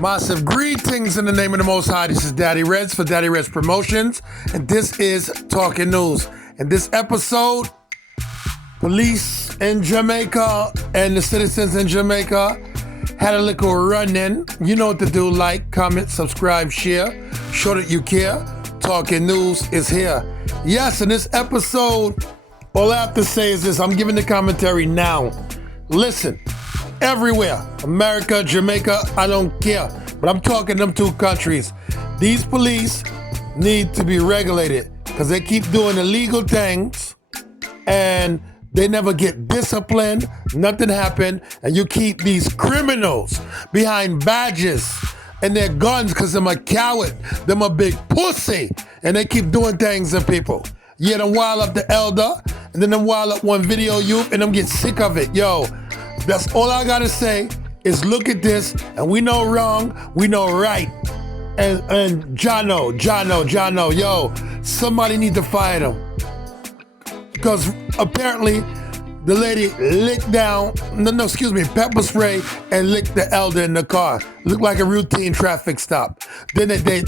Massive greetings in the name of the Most High. This is Daddy Reddss for Daddy Reddss Promotions, and this is Talking News. In this episode, police in Jamaica and the citizens in Jamaica had a little run-in. You know what to do: like, comment, subscribe, share. Show that you care. Talking News is here. Yes, in this episode, all I have to say is this: I'm giving the commentary now. Listen. Everywhere, America, Jamaica, I don't care. But I'm talking them two countries. These police need to be regulated because they keep doing illegal things and they never get disciplined, nothing happened, and you keep these criminals behind badges and their guns because them a coward, them a big pussy, and they keep doing things to people. Yeah, them wild up the elder, and then them wild up one video youth, and them get sick of it. Yo, that's all I gotta say is look at this, and we know wrong, we know right. And Jono, yo, somebody need to fire them. Because apparently the lady licked down, pepper spray and licked the elder in the car. Looked like a routine traffic stop. Then they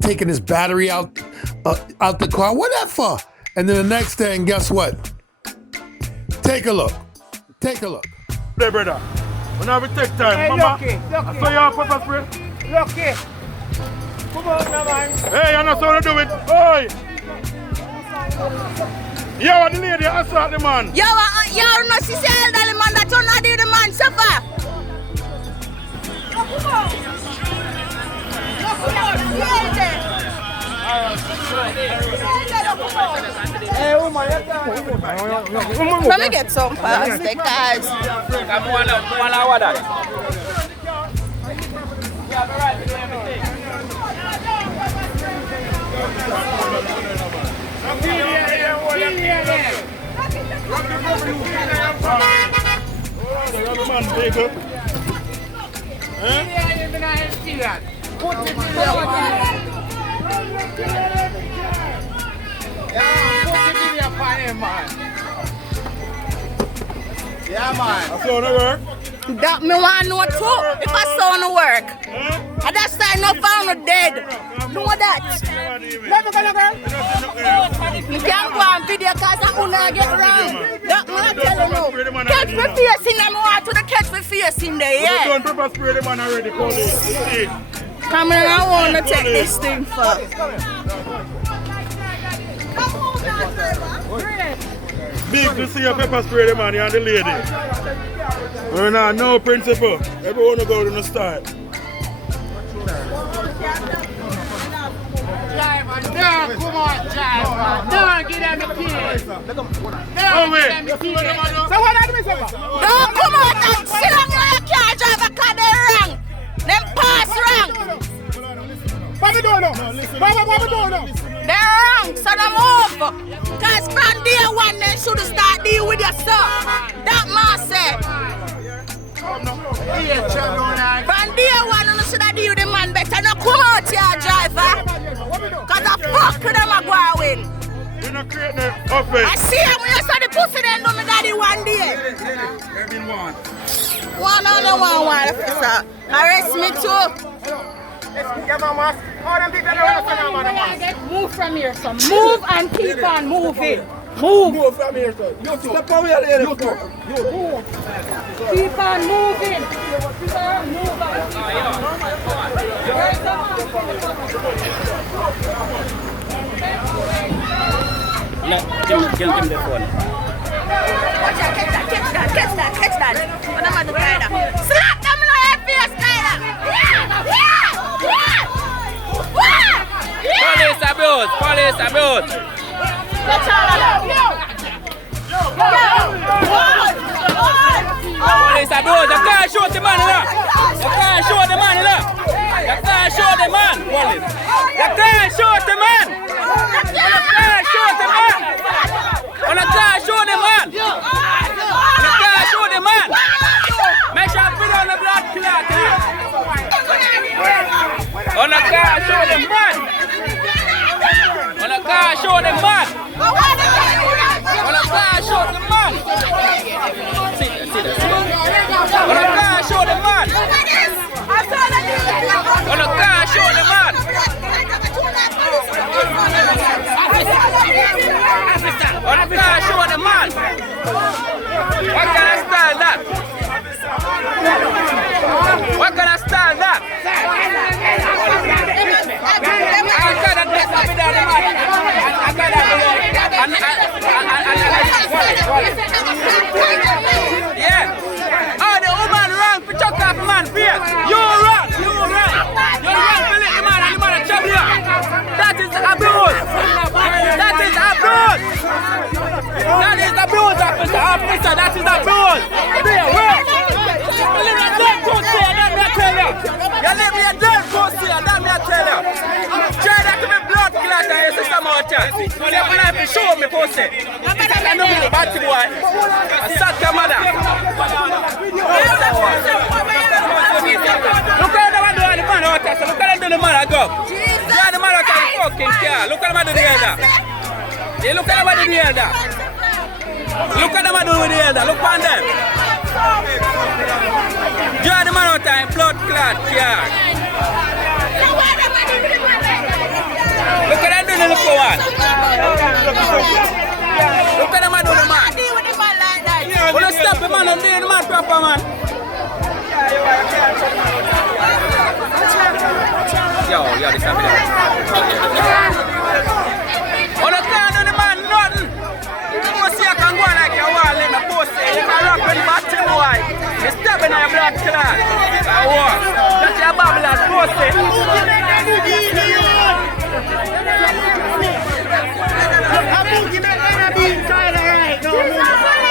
taking his battery out the car. What that for? And then the next thing, guess what? Take a look. Hey, brother. When I take time, hey, mama. Lucky. I saw your pepper spray. Lucky. Come on, now, man. Hey, I know how to do it. Oi. Yo, the lady, I saw the man. Yo, no, she said elderly man that you're not the man, suffer. Hey, woman, Let me get some fast because yeah, man. I saw the work. that me want to know too. If I saw no work, I just say no found dead. Know that. You can't go on video because I wanna get around. That man telling you. Catch me face in them. I want to the catch me face in there. Yeah. Don't pepper spray the man already, police. Come in, I want to take this thing first. Big to see your pepper spray the man and the lady. We're not no principle. Everyone will go to the start. Don't come on, driver. Don't get them the keys. Oh, wait. So what are you saying? Don't come out and sit down where you can't drive because they wrong. Them pass wrong. What we doing now? What we doing now? They're wrong, so they move. Because from day one, they should start deal with your stuff. That man said. From day one, you should deal with the man better. Now come out here, driver. Because the fuck them are going with. You're not creating an offense. I see him when you saw the pussy then do me daddy one day. One officer. Arrest me too. Move from here, son. Move and keep on moving. Move from here, son. Step away, lady. Move. Keep on moving. Sir, move on. Give him the phone. Watch out, catch that. What am I doing right now? Slap them in your face, Tyler. Police abuse. Watch out, Police abuse. You can't shoot the man, You can't shoot the man, You can't shoot the man, police. You can't shoot the man. Make sure you put on the blood clot. On the car, show them man. On the car, show them man. On the car, show them man. See that. On the car, show them man. Yeah. Oh, the woman wrong for chuck off man face. You wrong. You wrong for let the man and the man chop you. That is abuse. That is abuse. That is abuse, officer. Officer, that is abuse. There, wait. You leave me a dead pussy, and that me I tell you. You leave me a dead pussy, and that me I tell you. Try that to me blood clot and you see some more chance. You never know if you show me pussy. I know me the bad boy. I sat your mother. Look how the man do the man out there. Look how they do the man go. Yeah, the man out there fucking car. Look how the man do the elder. Yeah, look how the man do the elder. Look at the man do the elder. Look on them. Yeah, the man out there blood clot car. Look at them do the little one. Look at the man do the man. Will you stop the man and do the man proper, man? Yo, this is happening. On the can't do the man nothing. You see I can go like your wall in the post. You can rock with the bottom boy. You're stabbing on your blood clot. That's your Babylon post.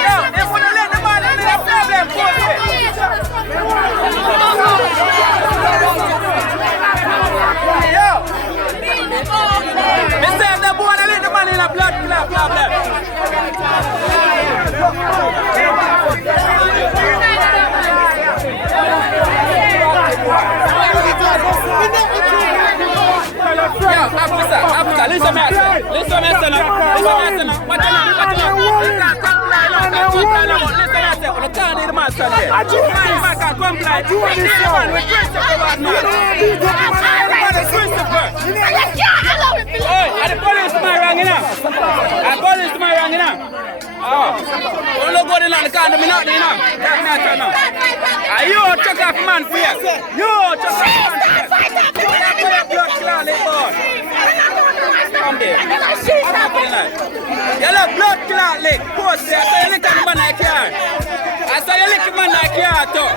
Yo, they wouldn't let the man in the problem post. Yo! They say the boy and let the man in a blood clot problem. Yo, officer, listen to me. Listen to me. What you know? You can't comply. Listen to me. You can't need the man stand there. Man can't comply. You need the man with principle, man. Hey, the police man wrong enough. The police man wrong enough. Oh, don't look good in the car, me not enough. That's not enough. You chuck off man face. You chuck off man face. Blood clot in boy. Come there. You look blood clot lick. Post there. I saw you lick the man like car. I saw you lick the man like car too.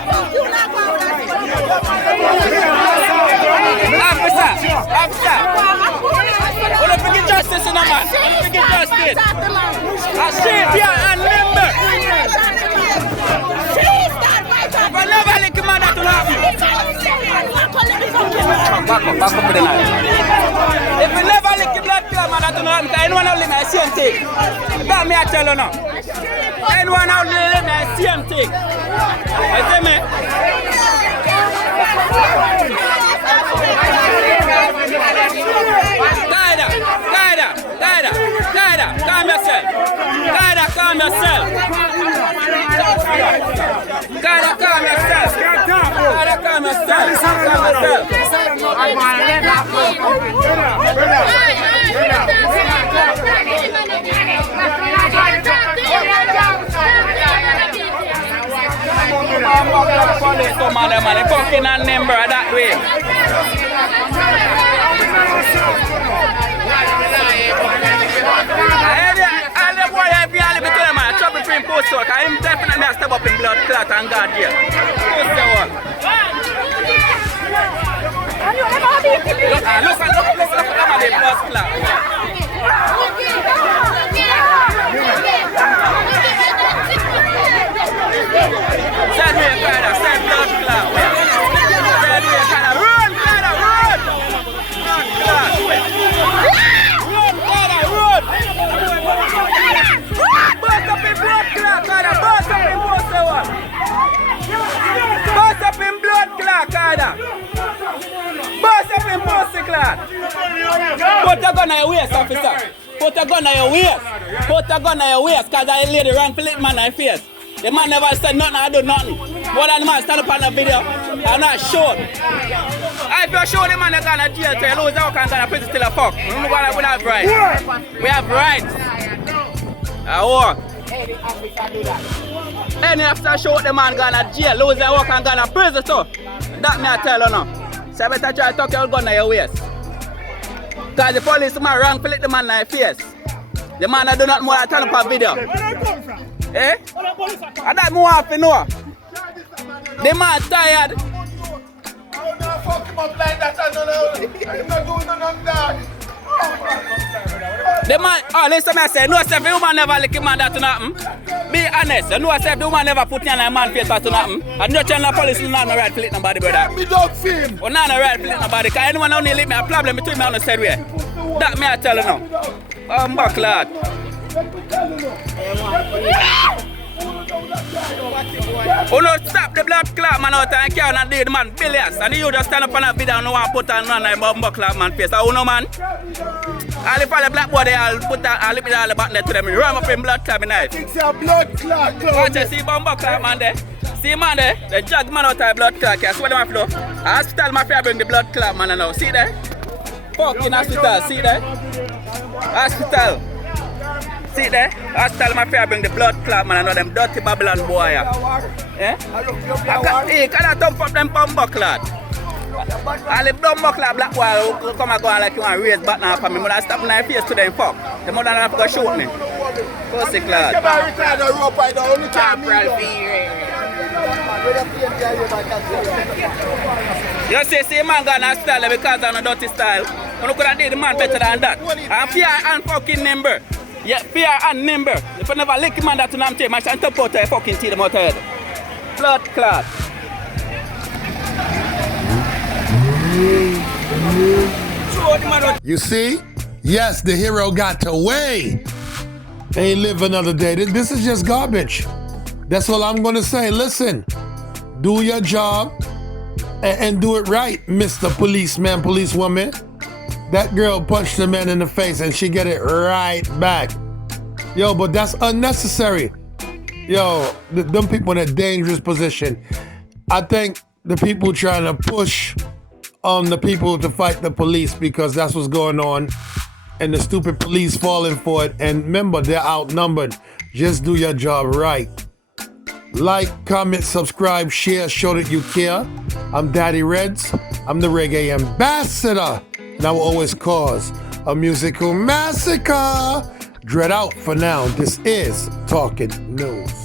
Officer. Well, if we get justice in a man, if we get justice, I shave here and member. If I never lick a man, that will happen. Back up with the knife. If we never lick a blood clot, man, that will happen. Anyone out there, the same thing. That me I tell you now. Anyone out there, the same thing. You see me? Guide, calm yourself. Calm yourself. Man, fucking a number that way. I the boy I feel a little man, trouble between post work. I am definitely a step up in blood clot and God here. Look at the blood clot. Send me a kind of send blood clot. Send me a kind of run. Burst up in blood clot, Kada. Burst up in poster one. Burst up in blood clot, Kada. Burst up in poster clot. Put a gun on your waist, officer. Put a gun on your waist. Put a gun on your waist, cause I lay the wrong flip man on your face. The man never said nothing, I do nothing. More than the man stand up on the video, I'm not sure. If you show the man that's gonna jail, so you lose out and gonna prison till a fuck. We have rights. We have rights. Any officer show the man gonna jail, lose their work and gonna prison so. That me I tell you now. So I better try to tuck your gun on your waist. Cause the police man wrong to lick the man on your face. The man that do not more than turn up a video. Eh? And that me want to know. The man tired. The man, oh, listen, I say, no, sir, the woman never lick him man that to nothing. Be honest, you know, sir, the woman never put in a man face that to nothing. And no tell the police, not no right to lick nobody, brother. Me don't film. Or not no right to lick nobody, because anyone only lick me a problem between me on the said way. That me I tell you now. Back lad. Oh no, stop the blood clot man out and carry and do the man billions. And you just stand up on a video and no one put on none like clot man face. Oh no man. All the follow black body, I'll put all the button there to them. Run up in blood clot knife. It's a blood clot. Watch you see bumbo clot man there. See man there, the jug man out of blood clot. I swear to my flow. Hospital mafia bring the blood clot man now. See there? Fucking hospital, see there? Hospital. See there? Hospital mafia bring the blood clot man and know them dirty Babylon boy. Eh? Hey, can I top up them bumbo clot? All the bumbo clot black boy who come and go like you want to raise back now for me. But I stop in my face to them fuck. The mother not going to shoot me. Pussy clot. You see man got a style because of a dirty style. You could have did the man better than that. And fear and fucking nimble. Yeah, fear and nimble. If you never lick him man that to them, man shall top out your fucking teeth out head. Blood clot. You see? Yes, the hero got away. Ain't live another day. This is just garbage. That's all I'm going to say. Listen, do your job and do it right, Mr. Policeman, policewoman. That girl punched the man in the face and she get it right back. Yo, but that's unnecessary. Yo, them people in a dangerous position. I think the people trying to push on the people to fight the police because that's what's going on. And the stupid police falling for it. And remember, they're outnumbered. Just do your job right. Like, comment, subscribe, share, show that you care. I'm Daddy Reddss. I'm the reggae ambassador. And I will always cause a musical massacre. Dread out for now. This is Talking News.